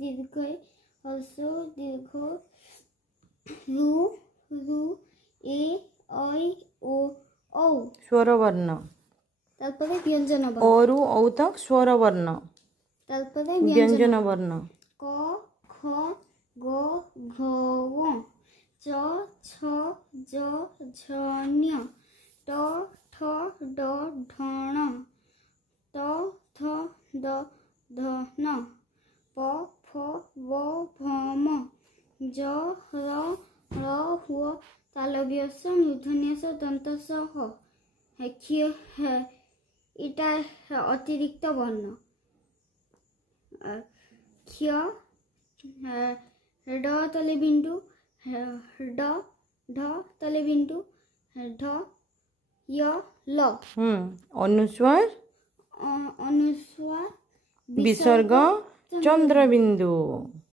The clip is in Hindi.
दीर्घ हर्ष दीर्घ रु रु ए ऐ ओ औ स्वर वर्ण तारपरे व्यंजन वर्ण औरु औ तक स्वर वर्ण तारपरे व्यंजन वर्ण क ख ग घ ङ च छ ज झ ञ ट ठ ड ढ ण त थ द ध न प फ ब भ म ज र ळ ह तालव्यस मूर्धन्यस दन्तस ह क्ष এটা অতিরিক্ত বর্ণ ক্ষ ড তলে বিন্দু ড ঢ তলে বিন্দু ঢ য় ল অনুস্বার অনুস্বার বিসর্গ চন্দ্রবিন্দু।